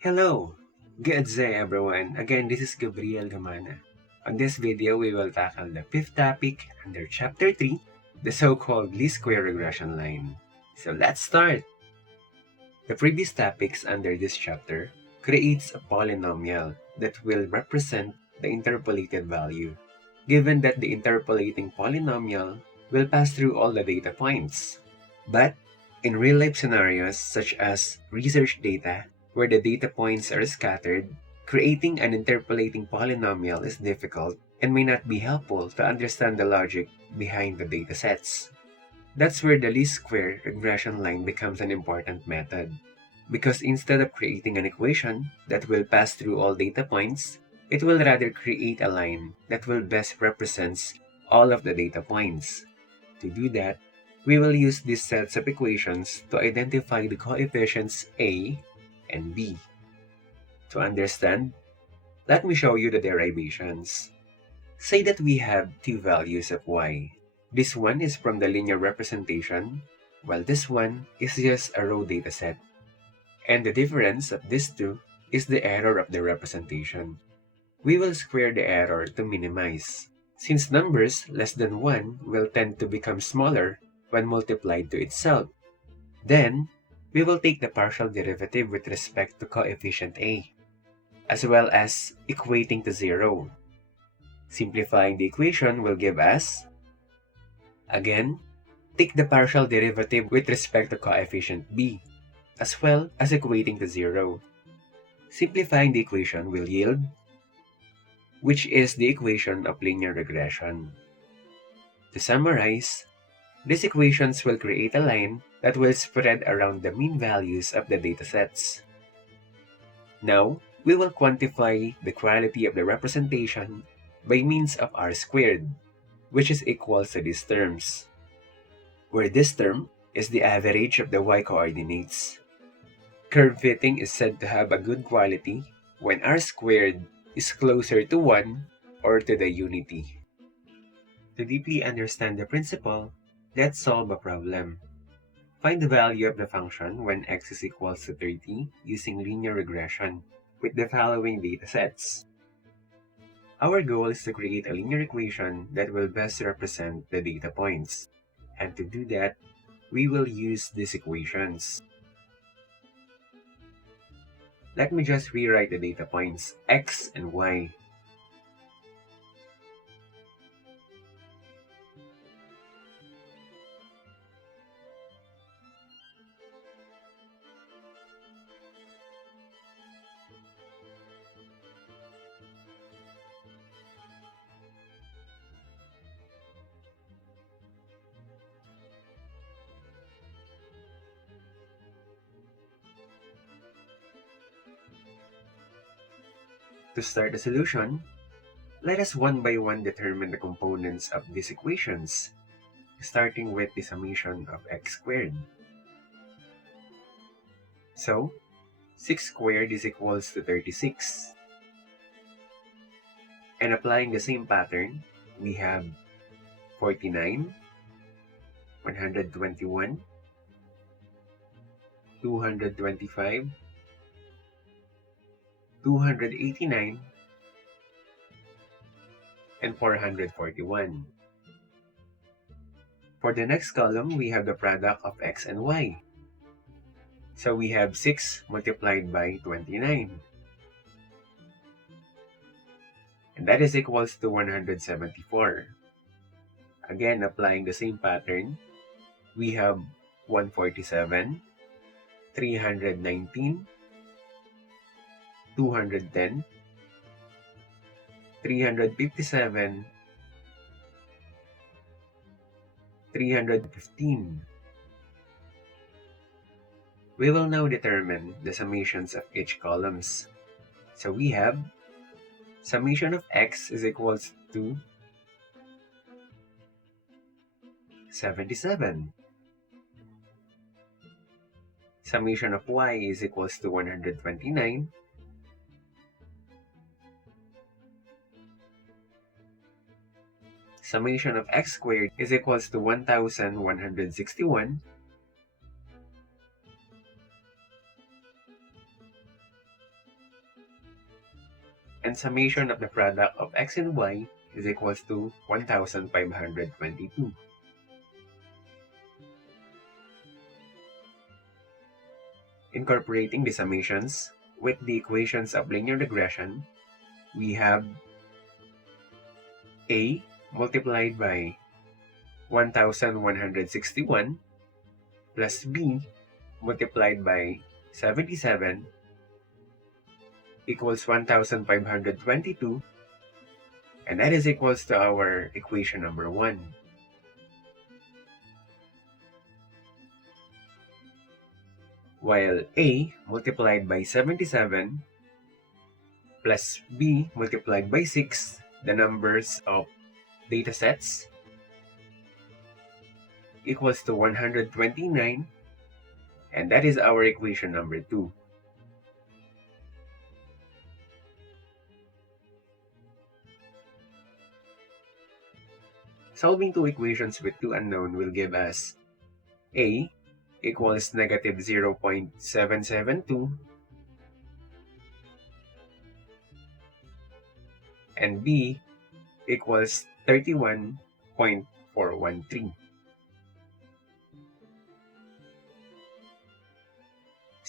Hello! Good day everyone. Again, this is Gabriel Gamana. On this video, we will tackle the fifth topic under Chapter 3, the so-called Least Square Regression Line. So let's start! The previous topics under this chapter creates a polynomial that will represent the interpolated value, given that the interpolating polynomial will pass through all the data points. But in real-life scenarios such as research data, where the data points are scattered, creating an interpolating polynomial is difficult and may not be helpful to understand the logic behind the datasets. That's where the least square regression line becomes an important method. Because instead of creating an equation that will pass through all data points, it will rather create a line that will best represents all of the data points. To do that, we will use these sets of equations to identify the coefficients a and b. To understand, let me show you the derivations. Say that we have two values of y. This one is from the linear representation, while this one is just a row dataset. And the difference of these two is the error of the representation. We will square the error to minimize, since numbers less than 1 will tend to become smaller when multiplied to itself. Then, we will take the partial derivative with respect to coefficient a, as well as equating to 0. Simplifying the equation will give us, again, take the partial derivative with respect to coefficient b, as well as equating to 0. Simplifying the equation will yield, which is the equation of linear regression. To summarize, these equations will create a line that will spread around the mean values of the datasets. Now, we will quantify the quality of the representation by means of r squared, which is equal to these terms, where this term is the average of the y-coordinates. Curve fitting is said to have a good quality when r squared is closer to 1 or to the unity. To deeply understand the principle, let's solve a problem. Find the value of the function when x is equals to 30 using linear regression with the following datasets. Our goal is to create a linear equation that will best represent the data points. And to do that, we will use these equations. Let me just rewrite the data points x and y. To start the solution, let us one by one determine the components of these equations, starting with the summation of x squared. So, 6 squared is equals to 36. And applying the same pattern, we have 49, 121, 225, 289, and 441. For the next column, we have the product of x and y. So we have 6 multiplied by 29. And that is equals to 174. Again, applying the same pattern, we have 147, 319, 210, 357, 315. We will now determine the summations of each columns. So we have summation of x is equals to 77. Summation of y is equals to 129. Summation of x squared is equals to 1161. and summation of the product of x and y is equals to 1,522. Incorporating the summations with the equations of linear regression, we have a multiplied by 1,161 plus b multiplied by 77 equals 1,522, and that is equals to our equation number 1. While a multiplied by 77 plus b multiplied by 6, the numbers of data sets, equals to 129, and that is our equation number 2. Solving two equations with two unknown will give us a equals negative 0.772 and b equals 31.413.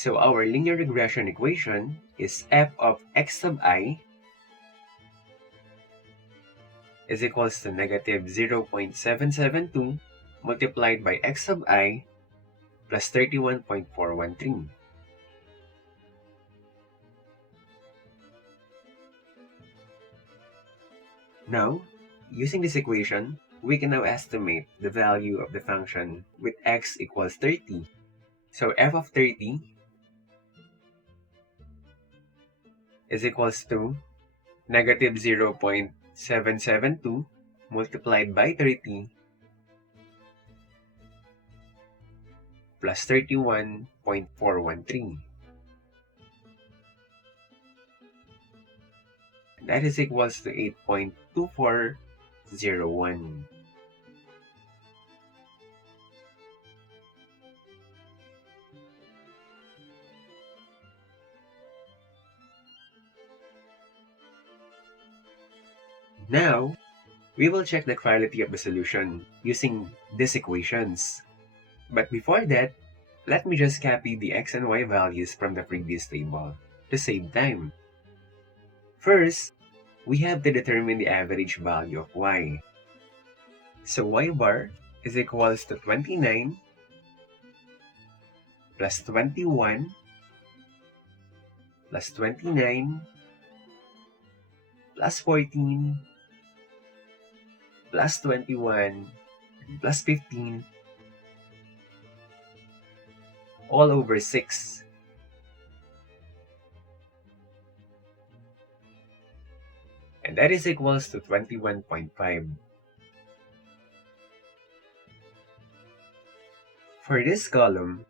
So our linear regression equation is f of x sub I is equals to negative 0.772 multiplied by x sub I plus 31.413. Now, using this equation, we can now estimate the value of the function with x equals 30. So f of 30 is equals to negative 0.772 multiplied by 30 plus 31.413. That is equals to 8.2401. Now, we will check the quality of the solution using these equations. But before that, let me just copy the x and y values from the previous table to save time. First, we have to determine the average value of y. So y bar is equals to 29 plus 21 plus 29 plus 14 plus 21 plus 15 all over 6. And that is equals to 21.5. For this column,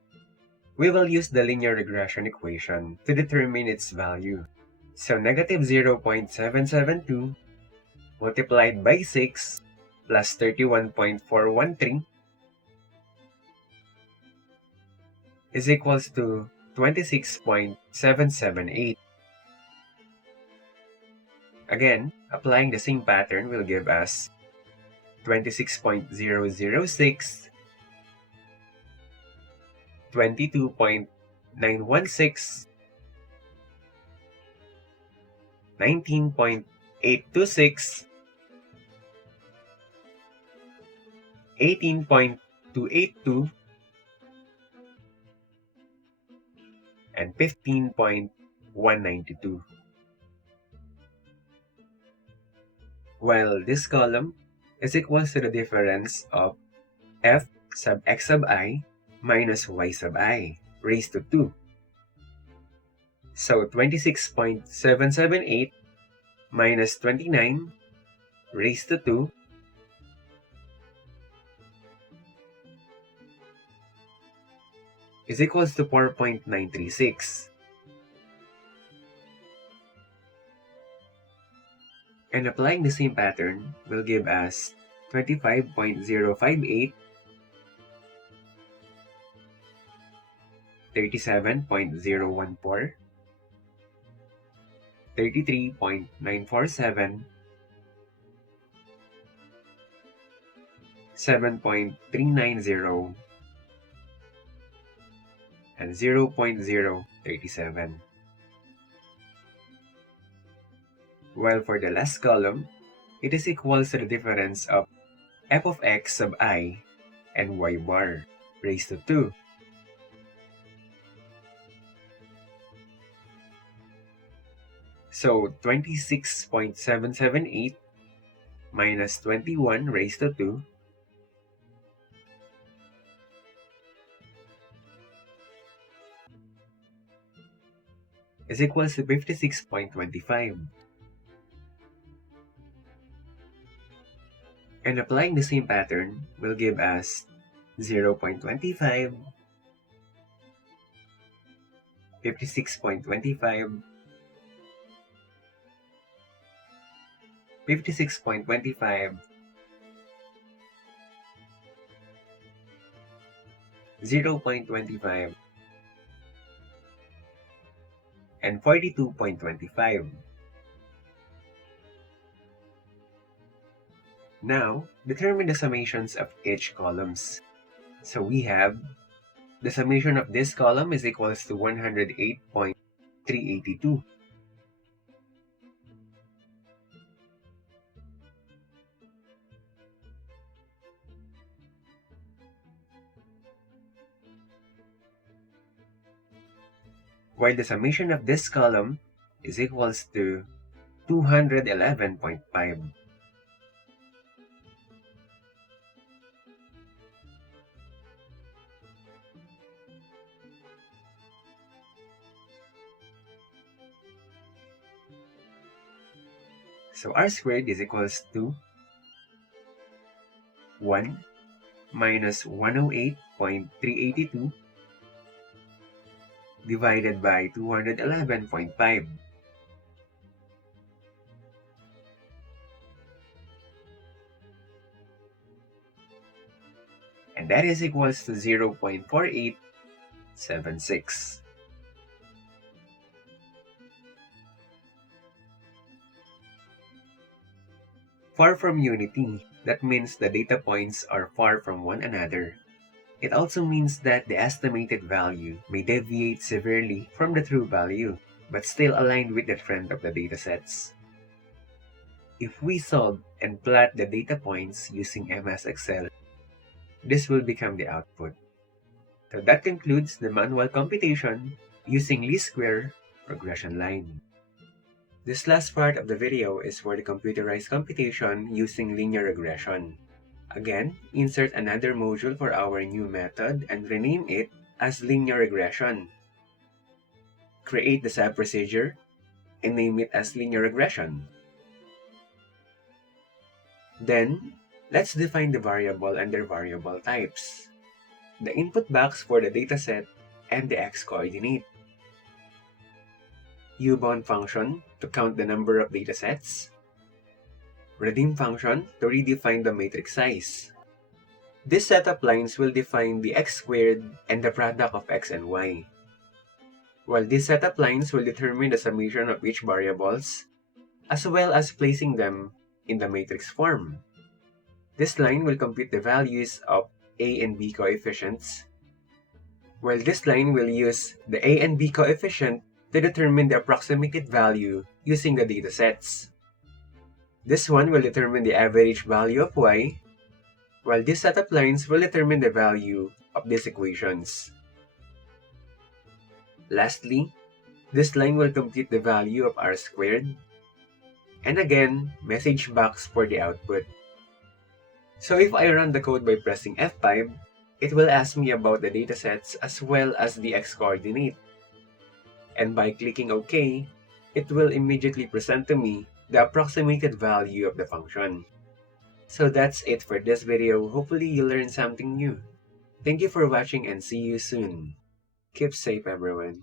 we will use the linear regression equation to determine its value. So negative 0.772 multiplied by 6 plus 31.413 is equals to 26.778. Again, applying the same pattern will give us 26.006, 22.916, 19.826, 18.282, and 15.192. While this column is equals to the difference of f sub x sub I minus y sub I raised to 2. So 26.778 minus 29 raised to 2 is equals to 4.936. And applying the same pattern will give us 25.058, 37.014, 33.947, 7.390, and 0.037. While for the last column, it is equals to the difference of f of x sub I and y bar raised to 2. So 26.778 minus 21 raised to 2 is equals to 56.25. And applying the same pattern will give us 0.25, 56.25, 56.25, 0.25, and 42.25. Now, determine the summations of each columns. So we have the summation of this column is equals to 108.382. While the summation of this column is equals to 211.5. So r squared is equals to 1 minus 108.382 divided by 211.5. And that is equals to 0.4876. Far from unity, that means the data points are far from one another. It also means that the estimated value may deviate severely from the true value, but still aligned with the trend of the datasets. If we solve and plot the data points using MS Excel, this will become the output. So that concludes the manual computation using least square regression line. This last part of the video is for the computerized computation using linear regression. Again, insert another module for our new method and rename it as linear regression. Create the sub-procedure and name it as linear regression. Then, let's define the variable and their variable types. The input box for the dataset and the x-coordinate. U-bound function to count the number of datasets. Redeem function to redefine the matrix size. This set of lines will define the x squared and the product of x and y. While this set of lines will determine the summation of each variables, as well as placing them in the matrix form. This line will compute the values of a and b coefficients, while this line will use the a and b coefficient to determine the approximated value using the datasets. This one will determine the average value of y, while this set of lines will determine the value of these equations. Lastly, this line will compute the value of r squared, and again, message box for the output. So if I run the code by pressing F5, it will ask me about the datasets as well as the x-coordinate. And by clicking OK, it will immediately present to me the approximated value of the function. So that's it for this video. Hopefully you learned something new. Thank you for watching and see you soon. Keep safe everyone.